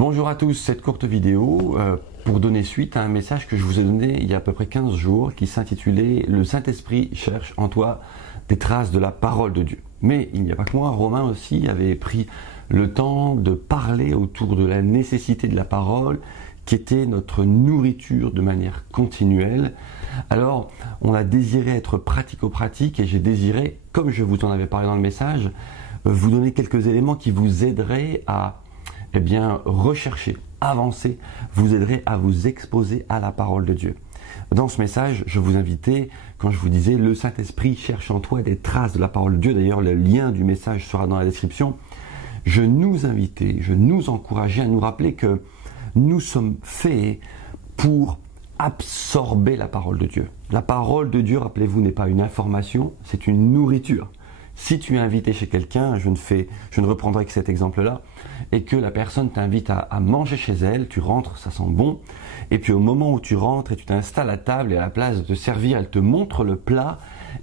Bonjour à tous, cette courte vidéo pour donner suite à un message que je vous ai donné il y a à peu près 15 jours qui s'intitulait « Le Saint-Esprit cherche en toi des traces de la parole de Dieu ». Mais il n'y a pas que moi, Romain aussi avait pris le temps de parler autour de la nécessité de la parole qui était notre nourriture de manière continuelle. Alors, on a désiré être pratico-pratique et j'ai désiré, comme je vous en avais parlé dans le message, vous donner quelques éléments qui vous aideraient à rechercher, avancer, vous aiderait à vous exposer à la parole de Dieu. Dans ce message, je vous invitais, quand je vous disais, le Saint-Esprit cherche en toi des traces de la parole de Dieu, d'ailleurs le lien du message sera dans la description, je nous invitais, je nous encourageais à nous rappeler que nous sommes faits pour absorber la parole de Dieu. La parole de Dieu, rappelez-vous, n'est pas une information, c'est une nourriture. Si tu es invité chez quelqu'un, je ne reprendrai que cet exemple-là, et que la personne t'invite à manger chez elle, tu rentres, ça sent bon, et puis au moment où tu rentres et tu t'installes à table et à la place de te servir, elle te montre le plat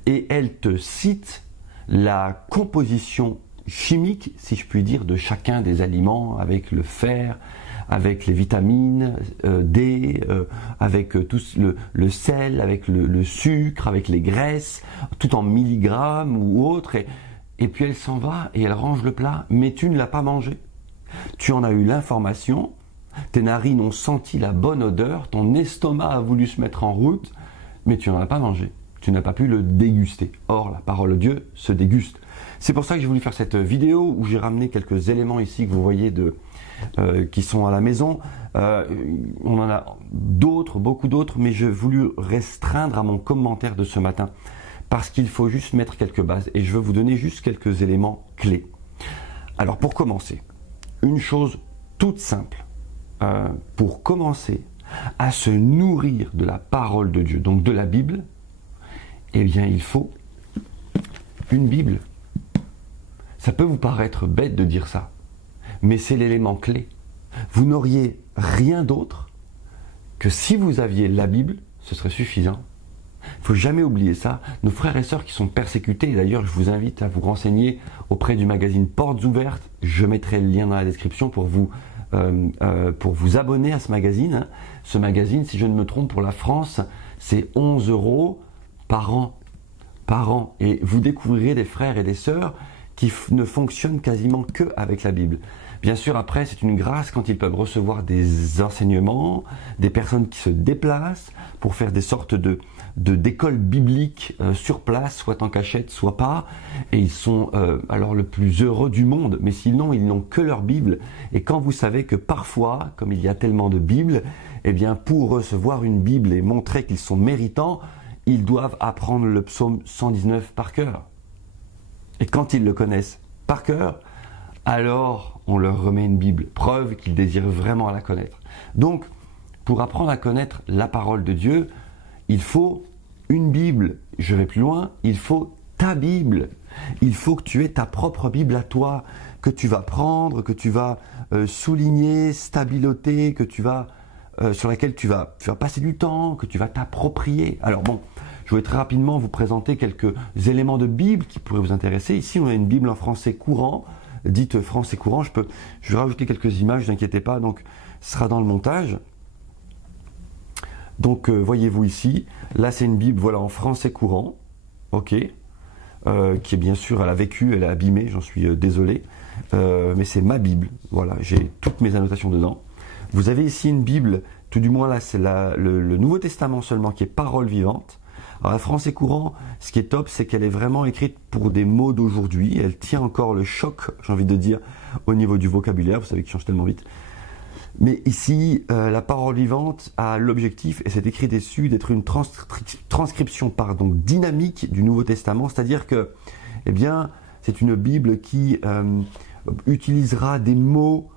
et elle te cite la composition chimique, si je puis dire, de chacun des aliments, avec le fer, avec les vitamines D, avec tout le sel, avec le sucre, avec les graisses, tout en milligrammes ou autre. Et puis elle s'en va et elle range le plat, mais tu ne l'as pas mangé. Tu en as eu l'information, tes narines ont senti la bonne odeur, ton estomac a voulu se mettre en route, mais tu n'en as pas mangé. Tu n'as pas pu le déguster. Or, la parole de Dieu se déguste. C'est pour ça que j'ai voulu faire cette vidéo où j'ai ramené quelques éléments ici que vous voyez qui sont à la maison. On en a d'autres, beaucoup d'autres, mais j'ai voulu restreindre à mon commentaire de ce matin parce qu'il faut juste mettre quelques bases et je veux vous donner juste quelques éléments clés. Alors pour commencer, une chose toute simple, pour commencer à se nourrir de la parole de Dieu, donc de la Bible, eh bien il faut une Bible. Ça peut vous paraître bête de dire ça, mais c'est l'élément clé. Vous n'auriez rien d'autre que si vous aviez la Bible, ce serait suffisant. Il ne faut jamais oublier ça. Nos frères et sœurs qui sont persécutés, et d'ailleurs je vous invite à vous renseigner auprès du magazine Portes Ouvertes, je mettrai le lien dans la description pour vous abonner à ce magazine. Ce magazine, si je ne me trompe, pour la France, c'est 11 € par an. Et vous découvrirez des frères et des sœurs qui ne fonctionnent quasiment que avec la Bible. Bien sûr, après, c'est une grâce quand ils peuvent recevoir des enseignements, des personnes qui se déplacent pour faire des sortes d'écoles bibliques sur place, soit en cachette, soit pas. Et ils sont alors le plus heureux du monde. Mais sinon, ils n'ont que leur Bible. Et quand vous savez que parfois, comme il y a tellement de Bibles, eh bien, pour recevoir une Bible et montrer qu'ils sont méritants, ils doivent apprendre le psaume 119 par cœur. Et quand ils le connaissent par cœur, alors on leur remet une Bible, preuve qu'ils désirent vraiment la connaître. Donc, pour apprendre à connaître la parole de Dieu, il faut une Bible. Je vais plus loin, il faut ta Bible. Il faut que tu aies ta propre Bible à toi, que tu vas prendre, que tu vas souligner, stabiloter, que tu vas sur laquelle tu vas passer du temps, que tu vas t'approprier. Alors bon, je vais très rapidement vous présenter quelques éléments de Bible qui pourraient vous intéresser. Ici, on a une Bible en français courant, dite français courant. Je vais rajouter quelques images, n'inquiétez pas, donc ce sera dans le montage. Donc, voyez-vous ici, là c'est une Bible voilà, en français courant, ok, qui est bien sûr, elle a vécu, elle est abîmée, j'en suis désolé, mais c'est ma Bible, voilà, j'ai toutes mes annotations dedans. Vous avez ici une Bible, tout du moins là c'est le Nouveau Testament seulement qui est parole vivante. Alors la français courant, ce qui est top, c'est qu'elle est vraiment écrite pour des mots d'aujourd'hui. Elle tient encore le choc, j'ai envie de dire, au niveau du vocabulaire. Vous savez qu'il change tellement vite. Mais ici, la parole vivante a l'objectif, et c'est écrit dessus, d'être une transcription dynamique du Nouveau Testament. C'est-à-dire que, eh bien, c'est une Bible qui utilisera des mots,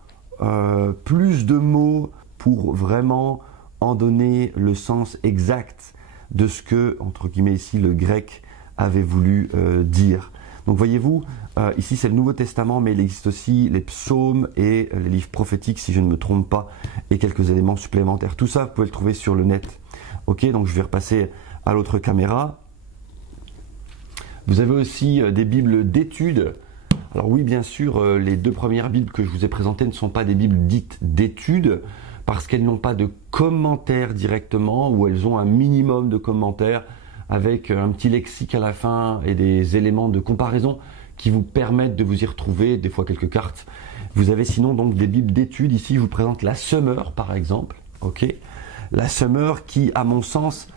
plus de mots pour vraiment en donner le sens exact de ce que, entre guillemets ici, le grec avait voulu dire. Donc voyez-vous, ici c'est le Nouveau Testament, mais il existe aussi les psaumes et les livres prophétiques, si je ne me trompe pas, et quelques éléments supplémentaires. Tout ça, vous pouvez le trouver sur le net. Ok, donc je vais repasser à l'autre caméra. Vous avez aussi des bibles d'études. Alors oui, bien sûr, les deux premières Bibles que je vous ai présentées ne sont pas des Bibles dites d'études, parce qu'elles n'ont pas de commentaires directement, ou elles ont un minimum de commentaires avec un petit lexique à la fin et des éléments de comparaison qui vous permettent de vous y retrouver, des fois quelques cartes. Vous avez sinon donc des Bibles d'études. Ici, je vous présente la Summer, par exemple. Ok, la Summer qui, à mon sens,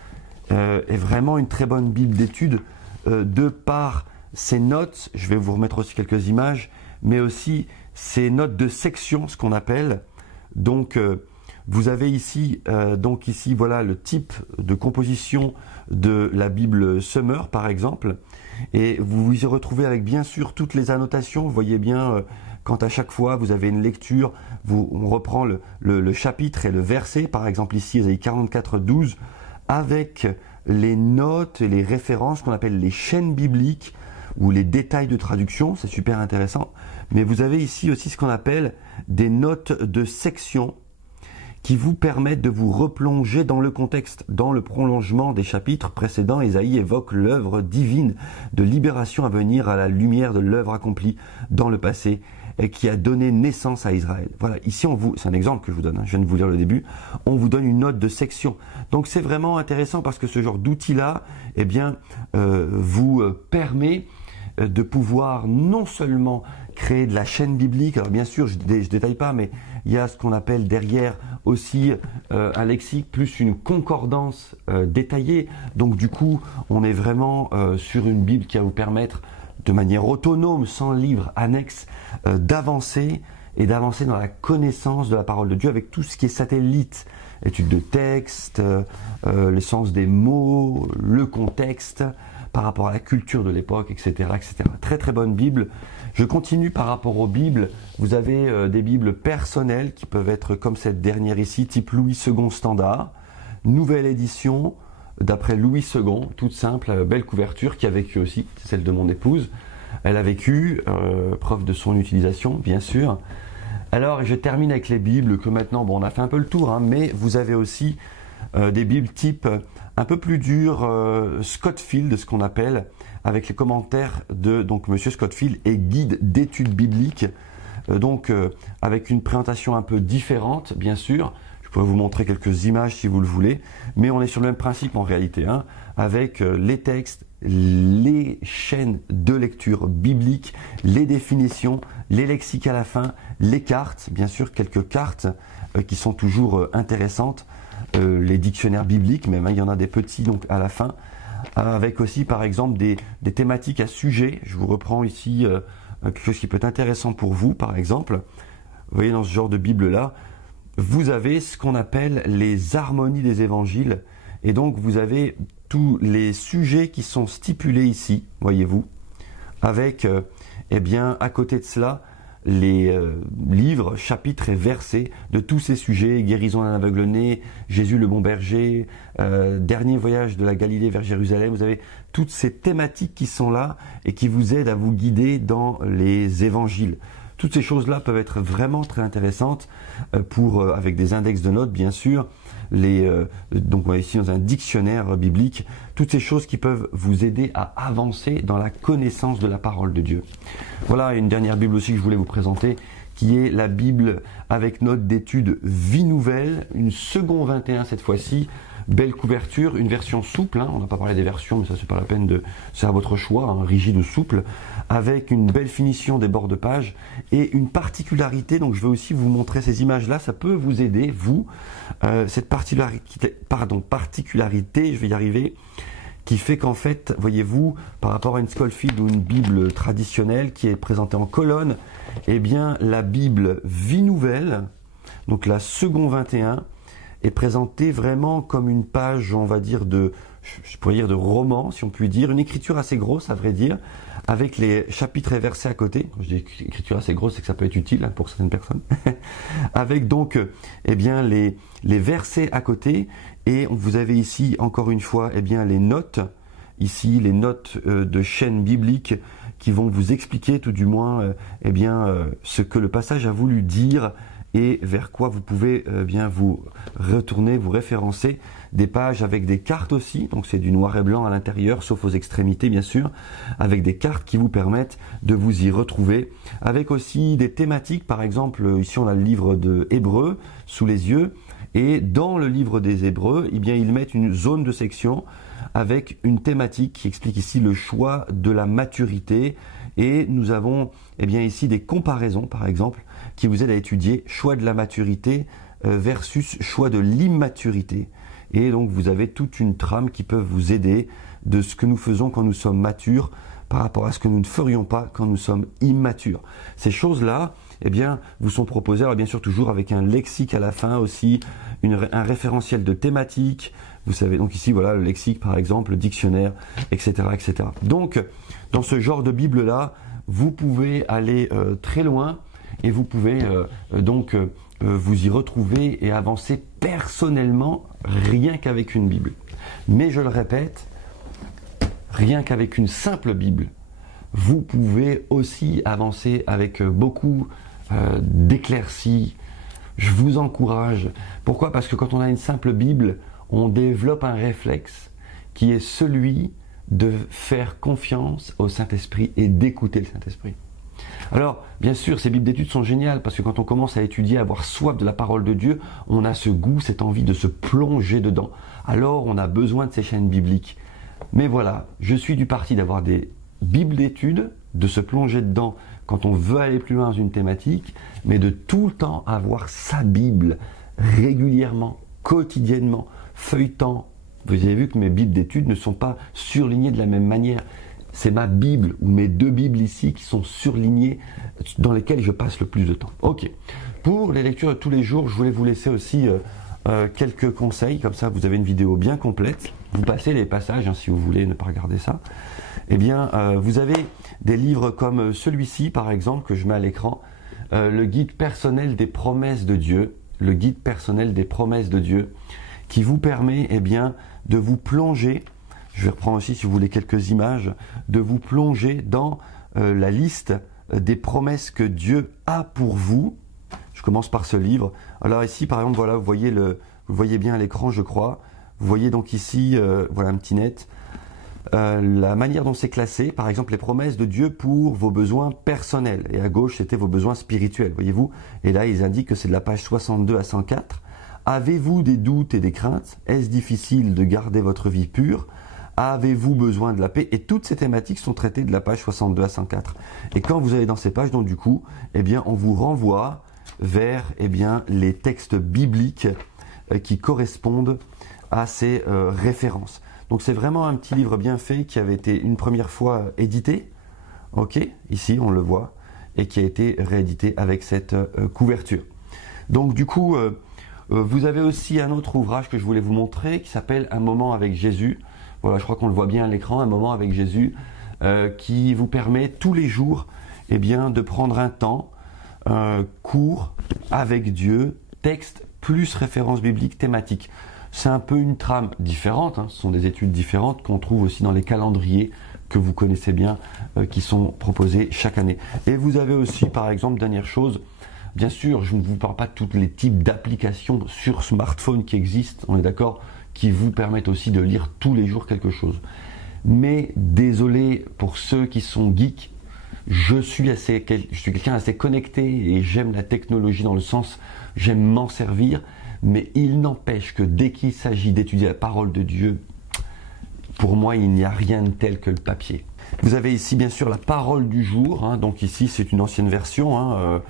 est vraiment une très bonne Bible d'études de par ses notes. Je vais vous remettre aussi quelques images, mais aussi ses notes de section, ce qu'on appelle. Donc, vous avez ici, voilà le type de composition de la Bible Summer, par exemple, et vous vous y retrouvez avec bien sûr toutes les annotations. Vous voyez bien, quand à chaque fois vous avez une lecture, on reprend le chapitre et le verset, par exemple ici, Ésaïe 44:12, avec les notes et les références qu'on appelle les chaînes bibliques ou les détails de traduction. C'est super intéressant. Mais vous avez ici aussi ce qu'on appelle des notes de section qui vous permettent de vous replonger dans le contexte. Dans le prolongement des chapitres précédents, Ésaïe évoque l'œuvre divine de libération à venir à la lumière de l'œuvre accomplie dans le passé et qui a donné naissance à Israël. Voilà, ici c'est un exemple que je vous donne, je viens de vous lire le début, on vous donne une note de section. Donc c'est vraiment intéressant parce que ce genre d'outil-là, vous permet de pouvoir non seulement créer de la chaîne biblique. Alors bien sûr, je détaille pas, mais il y a ce qu'on appelle derrière aussi un lexique plus une concordance détaillée. Donc du coup, on est vraiment sur une Bible qui va vous permettre de manière autonome, sans livre annexe, d'avancer dans la connaissance de la parole de Dieu avec tout ce qui est satellite, étude de texte, le sens des mots, le contexte, par rapport à la culture de l'époque, etc., etc. Très très bonne Bible. Je continue par rapport aux Bibles. Vous avez des Bibles personnelles qui peuvent être comme cette dernière ici, type Louis II standard, nouvelle édition d'après Louis II, toute simple, belle couverture, qui a vécu aussi, c'est celle de mon épouse. Elle a vécu, preuve de son utilisation, bien sûr. Alors, je termine avec les Bibles que maintenant, bon, on a fait un peu le tour, hein, mais vous avez aussi des Bibles type un peu plus dures, Scofield, ce qu'on appelle, avec les commentaires de donc Monsieur Scofield et guide d'études bibliques, avec une présentation un peu différente, bien sûr. Je pourrais vous montrer quelques images si vous le voulez, mais on est sur le même principe en réalité, hein, avec les textes, les chaînes de lecture biblique, les définitions, les lexiques à la fin, les cartes, bien sûr quelques cartes qui sont toujours intéressantes, les dictionnaires bibliques, même, hein, il y en a des petits donc à la fin, avec aussi par exemple des thématiques à sujet. Je vous reprends ici quelque chose qui peut être intéressant pour vous, par exemple. Vous voyez, dans ce genre de Bible-là, vous avez ce qu'on appelle les harmonies des évangiles, et donc vous avez tous les sujets qui sont stipulés ici, voyez-vous, avec à côté de cela les livres, chapitres et versets de tous ces sujets: guérison d'un aveugle-né, Jésus le bon berger, dernier voyage de la Galilée vers Jérusalem. Vous avez toutes ces thématiques qui sont là et qui vous aident à vous guider dans les évangiles. Toutes ces choses-là peuvent être vraiment très intéressantes avec des index de notes, bien sûr. Donc on est ici dans un dictionnaire biblique. Toutes ces choses qui peuvent vous aider à avancer dans la connaissance de la parole de Dieu. Voilà une dernière Bible aussi que je voulais vous présenter, qui est la Bible avec note d'étude Vie Nouvelle, une second 21 cette fois-ci. Belle couverture, une version souple, hein, on n'a pas parlé des versions, mais ça c'est pas la peine c'est à votre choix, hein, rigide ou souple, avec une belle finition des bords de page et une particularité. Donc je vais aussi vous montrer ces images-là, ça peut vous aider, vous, cette particularité, je vais y arriver, qui fait qu'en fait, voyez-vous, par rapport à une Scofield ou une Bible traditionnelle qui est présentée en colonne, la Bible Vie Nouvelle, donc la second 21, est présentée vraiment comme une page, on va dire, je pourrais dire de roman, si on peut dire, une écriture assez grosse, à vrai dire, avec les chapitres et versets à côté. Quand je dis écriture assez grosse, c'est que ça peut être utile, hein, pour certaines personnes. Avec donc, les versets à côté, et vous avez ici, encore une fois, les notes, ici, les notes de chaînes bibliques qui vont vous expliquer, tout du moins, ce que le passage a voulu dire et vers quoi vous pouvez bien vous retourner, vous référencer. Des pages avec des cartes aussi, donc c'est du noir et blanc à l'intérieur, sauf aux extrémités bien sûr, avec des cartes qui vous permettent de vous y retrouver, avec aussi des thématiques. Par exemple, ici on a le livre de Hébreux sous les yeux, et dans le livre des Hébreux, eh bien, ils mettent une zone de section avec une thématique qui explique ici le choix de la maturité. Et nous avons eh bien, ici des comparaisons, par exemple, qui vous aident à étudier choix de la maturité versus choix de l'immaturité. Et donc vous avez toute une trame qui peut vous aider de ce que nous faisons quand nous sommes matures par rapport à ce que nous ne ferions pas quand nous sommes immatures. Ces choses-là, eh bien, vous sont proposées, alors bien sûr toujours avec un lexique à la fin aussi, un référentiel de thématiques. Vous savez, donc ici, voilà, le lexique par exemple, le dictionnaire, etc., etc. Donc, dans ce genre de Bible-là, vous pouvez aller très loin et vous pouvez vous y retrouver et avancer personnellement, rien qu'avec une Bible. Mais je le répète, rien qu'avec une simple Bible, vous pouvez aussi avancer avec beaucoup d'éclaircies. Je vous encourage. Pourquoi? Parce que quand on a une simple Bible, on développe un réflexe qui est celui de faire confiance au Saint-Esprit et d'écouter le Saint-Esprit. Alors, bien sûr, ces Bibles d'études sont géniales parce que quand on commence à étudier, à avoir soif de la parole de Dieu, on a ce goût, cette envie de se plonger dedans. Alors, on a besoin de ces chaînes bibliques. Mais voilà, je suis du parti d'avoir des Bibles d'études, de se plonger dedans quand on veut aller plus loin dans une thématique, mais de tout le temps avoir sa Bible régulièrement, quotidiennement, feuilletant. Vous avez vu que mes Bibles d'études ne sont pas surlignées de la même manière. C'est ma Bible ou mes deux Bibles ici qui sont surlignées, dans lesquelles je passe le plus de temps. Ok. Pour les lectures de tous les jours, je voulais vous laisser aussi quelques conseils. Comme ça, vous avez une vidéo bien complète. Vous passez les passages, si vous voulez ne pas regarder ça. Eh bien, vous avez des livres comme celui-ci, par exemple, que je mets à l'écran. Le guide personnel des promesses de Dieu. Le guide personnel des promesses de Dieu, qui vous permet eh bien, de vous plonger. Je vais reprendre aussi, si vous voulez, quelques images, de vous plonger dans la liste des promesses que Dieu a pour vous. Je commence par ce livre. Alors ici, par exemple, voilà, vous voyez bien à l'écran, je crois. Vous voyez donc ici, voilà un petit net, la manière dont c'est classé. Par exemple, les promesses de Dieu pour vos besoins personnels. Et à gauche, c'était vos besoins spirituels, voyez-vous. Et là, ils indiquent que c'est de la page 62 à 104. Avez-vous des doutes et des craintes? Est-ce difficile de garder votre vie pure? Avez-vous besoin de la paix? Et toutes ces thématiques sont traitées de la page 62 à 104. Et quand vous allez dans ces pages, donc du coup, eh bien, on vous renvoie vers eh bien, les textes bibliques qui correspondent à ces références. Donc c'est vraiment un petit livre bien fait qui avait été une première fois édité, ok, ici on le voit, et qui a été réédité avec cette couverture. Donc du coup, vous avez aussi un autre ouvrage que je voulais vous montrer qui s'appelle Un moment avec Jésus. Voilà, je crois qu'on le voit bien à l'écran, Un moment avec Jésus, qui vous permet tous les jours eh bien, de prendre un temps court avec Dieu, texte plus référence biblique thématique. C'est un peu une trame différente, hein. Ce sont des études différentes qu'on trouve aussi dans les calendriers que vous connaissez bien, qui sont proposés chaque année. Et vous avez aussi, par exemple, dernière chose, bien sûr, je ne vous parle pas de tous les types d'applications sur smartphone qui existent, on est d'accord, qui vous permettent aussi de lire tous les jours quelque chose. Mais désolé pour ceux qui sont geeks, je suis quelqu'un assez connecté et j'aime la technologie dans le sens, j'aime m'en servir, mais il n'empêche que dès qu'il s'agit d'étudier la parole de Dieu, pour moi, il n'y a rien de tel que le papier. Vous avez ici, bien sûr, la parole du jour, hein, donc ici, c'est une ancienne version, hein,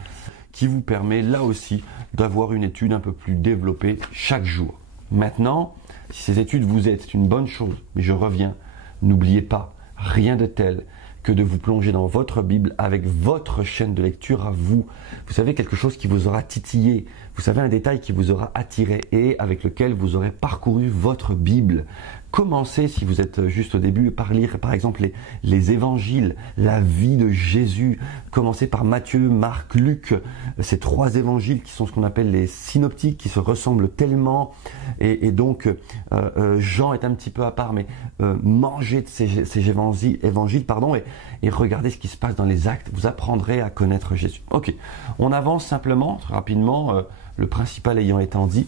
qui vous permet, là aussi, d'avoir une étude un peu plus développée chaque jour. Maintenant, si ces études vous aident, c'est une bonne chose, mais je reviens, n'oubliez pas, rien de tel que de vous plonger dans votre Bible avec votre chaîne de lecture à vous. Vous savez, quelque chose qui vous aura titillé, vous savez, un détail qui vous aura attiré et avec lequel vous aurez parcouru votre Bible. commencez, si vous êtes juste au début, par lire par exemple les évangiles, la vie de Jésus. Commencez par Matthieu, Marc, Luc, ces 3 évangiles qui sont ce qu'on appelle les synoptiques, qui se ressemblent tellement. Et donc, Jean est un petit peu à part, mais mangez de ces évangiles, et regardez ce qui se passe dans les actes. Vous apprendrez à connaître Jésus. Ok, on avance simplement, rapidement, le principal ayant été dit.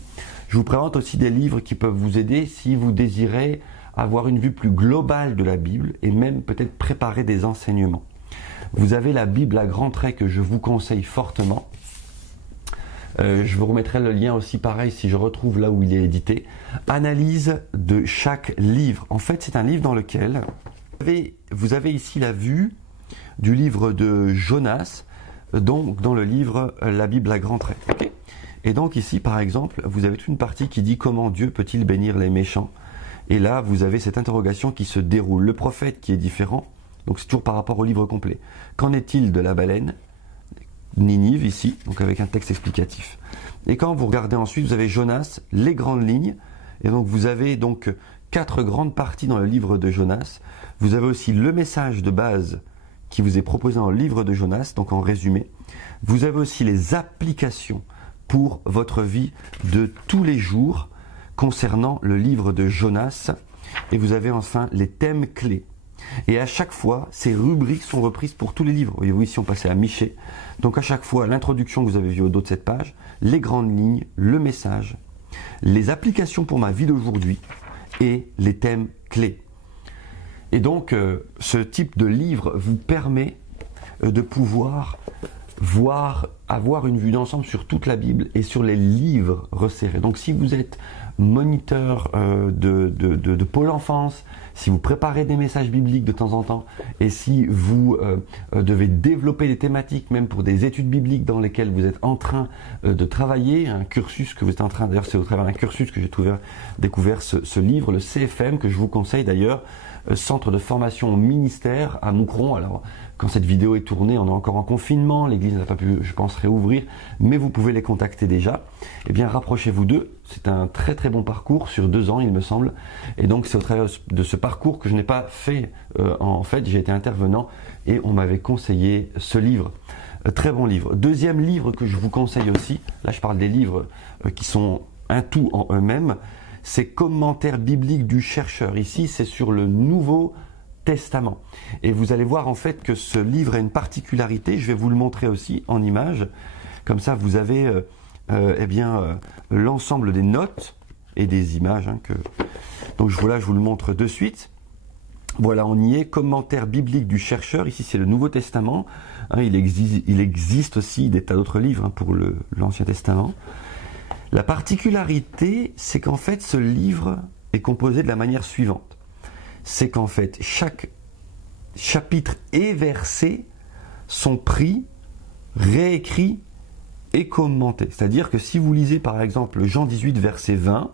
Je vous présente aussi des livres qui peuvent vous aider si vous désirez avoir une vue plus globale de la Bible et même peut-être préparer des enseignements. Vous avez la Bible à grands traits que je vous conseille fortement. Je vous remettrai le lien aussi pareil si je retrouve là où il est édité. Analyse de chaque livre. En fait, c'est un livre dans lequel vous avez ici la vue du livre de Jonas, donc dans le livre La Bible à grands traits. Okay. Et donc ici, par exemple, vous avez toute une partie qui dit « Comment Dieu peut-il bénir les méchants ?» Et là, vous avez cette interrogation qui se déroule. Le prophète qui est différent, donc c'est toujours par rapport au livre complet. Qu'en est-il de la baleine, Ninive ici, donc avec un texte explicatif. Et quand vous regardez ensuite, vous avez Jonas, les grandes lignes. Et donc vous avez donc 4 grandes parties dans le livre de Jonas. Vous avez aussi le message de base qui vous est proposé dans le livre de Jonas, donc en résumé. Vous avez aussi les applications pour votre vie de tous les jours concernant le livre de Jonas. Et vous avez enfin les thèmes clés. Et à chaque fois, ces rubriques sont reprises pour tous les livres. Voyez-vous, ici on passait à Michée. Donc à chaque fois, l'introduction que vous avez vue au dos de cette page, les grandes lignes, le message, les applications pour ma vie d'aujourd'hui et les thèmes clés. Et donc, ce type de livre vous permet de pouvoir avoir une vue d'ensemble sur toute la Bible et sur les livres resserrés. Donc si vous êtes moniteur de Pôle Enfance, si vous préparez des messages bibliques de temps en temps, et si vous devez développer des thématiques, même pour des études bibliques dans lesquelles vous êtes en train de travailler, un cursus que vous êtes en train, d'ailleurs c'est au travers d'un cursus que j'ai découvert ce livre, le CFM, que je vous conseille d'ailleurs, Centre de formation au ministère à Moucron. Alors, quand cette vidéo est tournée, on est encore en confinement, l'église n'a pas pu, je pense, réouvrir, mais vous pouvez les contacter déjà. Eh bien, rapprochez-vous d'eux. C'est un très très bon parcours sur 2 ans, il me semble. Et donc, c'est au travers de ce parcours que je n'ai pas fait. En fait, j'ai été intervenant et on m'avait conseillé ce livre. Très bon livre. Deuxième livre que je vous conseille aussi, là je parle des livres qui sont un tout en eux-mêmes, c'est Commentaires bibliques du chercheur. Ici, c'est sur le Nouveau Testament. Et vous allez voir en fait que ce livre a une particularité. Je vais vous le montrer aussi en image. Comme ça, vous avez l'ensemble des notes et des images. Donc là, je vous le montre de suite. Voilà, on y est. Commentaires bibliques du chercheur. Ici, c'est le Nouveau Testament. Il existe aussi des tas d'autres livres pour l'Ancien Testament. La particularité, c'est qu'en fait, ce livre est composé de la manière suivante. C'est qu'en fait, chaque chapitre et verset sont pris, réécrits et commentés. C'est-à-dire que si vous lisez par exemple Jean 18, verset 20,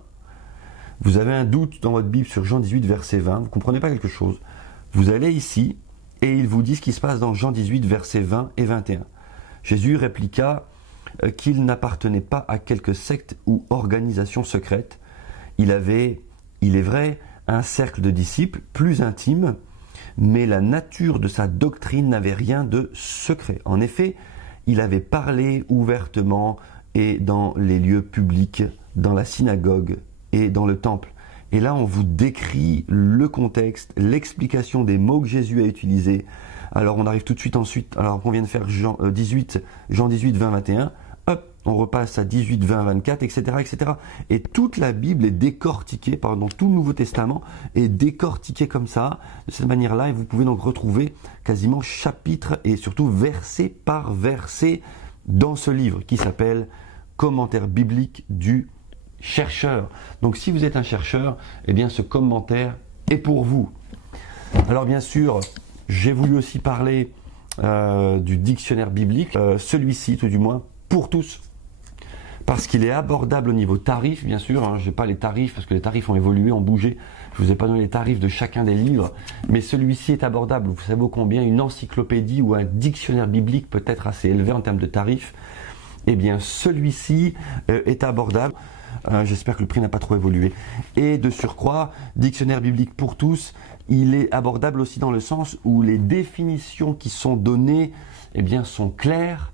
vous avez un doute dans votre Bible sur Jean 18, verset 20, vous ne comprenez pas quelque chose, vous allez ici et il vous dit ce qui se passe dans Jean 18, verset 20 et 21. Jésus répliqua qu'il n'appartenait pas à quelque secte ou organisation secrète. Il est vrai, un cercle de disciples plus intime, mais la nature de sa doctrine n'avait rien de secret. En effet, il avait parlé ouvertement et dans les lieux publics, dans la synagogue et dans le temple. Et là, on vous décrit le contexte, l'explication des mots que Jésus a utilisés. Alors, on arrive tout de suite ensuite, alors qu'on vient de faire Jean 18, 20, 21, hop, on repasse à 18, 20, 24, etc., etc. Et toute la Bible est décortiquée, pardon, tout le Nouveau Testament est décortiqué comme ça, de cette manière-là, et vous pouvez donc retrouver quasiment chapitre et surtout verset par verset dans ce livre qui s'appelle Commentaires bibliques du chercheur. Donc si vous êtes un chercheur, eh bien ce commentaire est pour vous. Alors bien sûr, j'ai voulu aussi parler du dictionnaire biblique, celui-ci tout du moins, pour tous, parce qu'il est abordable au niveau tarif, bien sûr. Je n'ai pas les tarifs, parce que les tarifs ont évolué, ont bougé. Je ne vous ai pas donné les tarifs de chacun des livres, mais celui-ci est abordable. Vous savez combien une encyclopédie ou un dictionnaire biblique peut être assez élevé en termes de tarifs. eh bien celui-ci est abordable. J'espère que le prix n'a pas trop évolué. Et de surcroît, dictionnaire biblique pour tous, il est abordable aussi dans le sens où les définitions qui sont données eh bien, sont claires,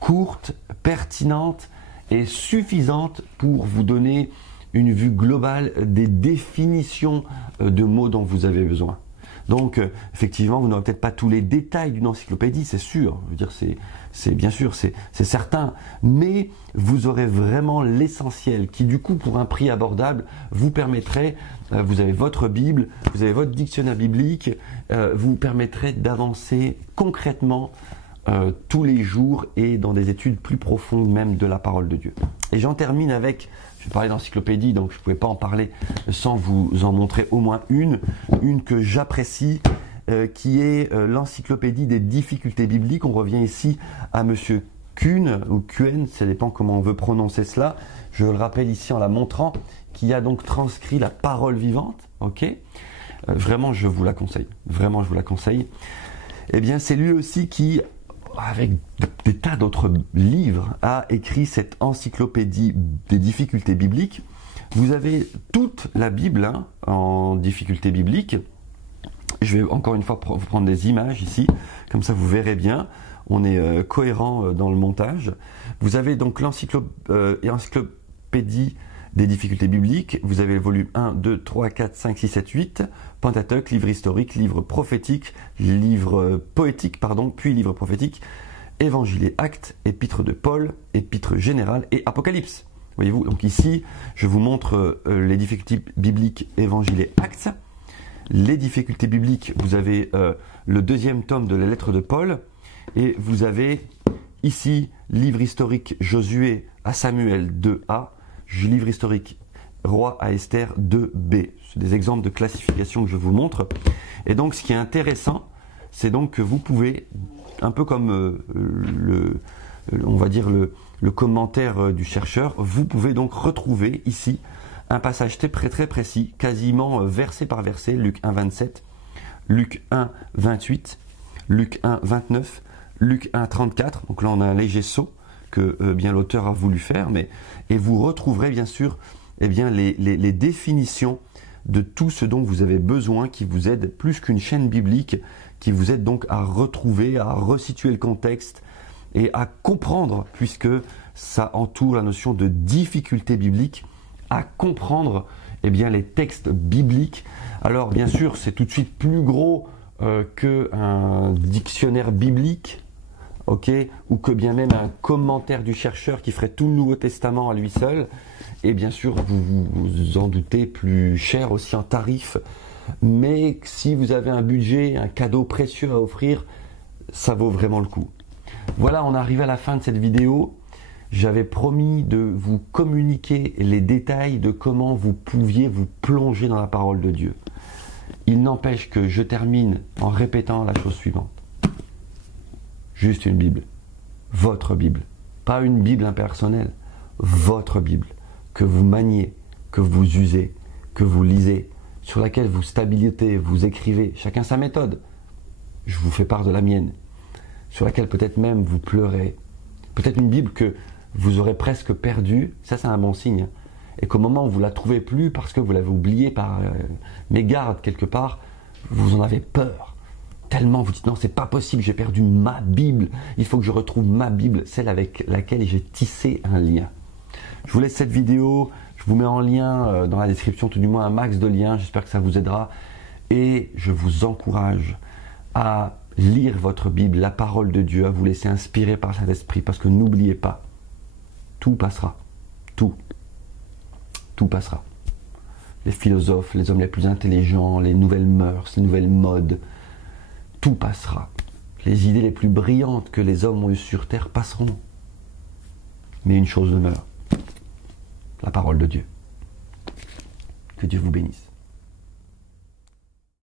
courtes, pertinentes et suffisantes pour vous donner une vue globale des définitions de mots dont vous avez besoin. Donc, effectivement, vous n'aurez peut-être pas tous les détails d'une encyclopédie, c'est sûr. Je veux dire, c'est bien sûr, c'est certain. Mais vous aurez vraiment l'essentiel qui, du coup, pour un prix abordable, vous permettrait, vous avez votre Bible, vous avez votre dictionnaire biblique, vous permettrait d'avancer concrètement tous les jours et dans des études plus profondes même de la parole de Dieu. Et j'en termine avec, je vais parler d'encyclopédie, donc je ne pouvais pas en parler sans vous en montrer au moins une que j'apprécie, qui est l'encyclopédie des difficultés bibliques. On revient ici à Monsieur Kuhn, ou Kuen, ça dépend comment on veut prononcer cela. Je le rappelle ici en la montrant, qui a donc transcrit la parole vivante. Ok, vraiment, je vous la conseille. Vraiment, je vous la conseille. Eh bien, c'est lui aussi qui, avec des tas d'autres livres, a écrit cette encyclopédie des difficultés bibliques. Vous avez toute la Bible en difficultés bibliques. Je vais encore une fois vous prendre des images ici, comme ça vous verrez bien. On est cohérent dans le montage. Vous avez donc l'encyclopédie des difficultés bibliques. Vous avez le volume 1, 2, 3, 4, 5, 6, 7, 8. Pentateuque, livre historique, livre prophétique, livre poétique, puis livre prophétique, évangile et actes, épître de Paul, épître générale et apocalypse. Voyez-vous, donc ici, je vous montre les difficultés bibliques, évangile et actes. Les difficultés bibliques, vous avez le deuxième tome de la lettre de Paul, et vous avez ici, livre historique Josué à Samuel 2a, livre historique Roi à Esther 2b. C'est des exemples de classification que je vous montre. Et donc, ce qui est intéressant, c'est donc que vous pouvez, un peu comme on va dire le commentaire du chercheur, vous pouvez donc retrouver ici un passage très précis, quasiment verset par verset, Luc 1, 27, Luc 1, 28, Luc 1, 29, Luc 1, 34. Donc là, on a un léger saut que bien l'auteur a voulu faire, et vous retrouverez bien sûr les définitions de tout ce dont vous avez besoin, qui vous aide plus qu'une chaîne biblique, qui vous aide donc à retrouver, à resituer le contexte et à comprendre, puisque ça entoure la notion de difficulté biblique, à comprendre les textes bibliques. Alors bien sûr, c'est tout de suite plus gros qu'un dictionnaire biblique, ou que bien même un commentaire du chercheur qui ferait tout le Nouveau Testament à lui seul. Et bien sûr, vous vous en doutez, plus cher aussi en tarif. Mais si vous avez un budget, un cadeau précieux à offrir, ça vaut vraiment le coup. Voilà, on arrive à la fin de cette vidéo. J'avais promis de vous communiquer les détails de comment vous pouviez vous plonger dans la parole de Dieu. Il n'empêche que je termine en répétant la chose suivante. Juste une Bible. Votre Bible. Pas une Bible impersonnelle. Votre Bible. Que vous maniez, que vous usez, que vous lisez, sur laquelle vous stabilisez, vous écrivez, chacun sa méthode. Je vous fais part de la mienne. Sur laquelle peut-être même vous pleurez. Peut-être une Bible que vous aurez presque perdue, ça c'est un bon signe. Et qu'au moment où vous la trouvez plus parce que vous l'avez oubliée par mégarde quelque part, vous en avez peur. Tellement vous dites non, c'est pas possible, j'ai perdu ma Bible. Il faut que je retrouve ma Bible, celle avec laquelle j'ai tissé un lien. Je vous laisse cette vidéo, je vous mets en lien dans la description, tout du moins un max de liens, j'espère que ça vous aidera. Et je vous encourage à lire votre Bible, la parole de Dieu, à vous laisser inspirer par cet esprit, parce que n'oubliez pas, tout passera. Tout passera. Les philosophes, les hommes les plus intelligents, les nouvelles mœurs, les nouvelles modes, tout passera. Les idées les plus brillantes que les hommes ont eues sur terre passeront. Mais une chose demeure, la parole de Dieu. Que Dieu vous bénisse.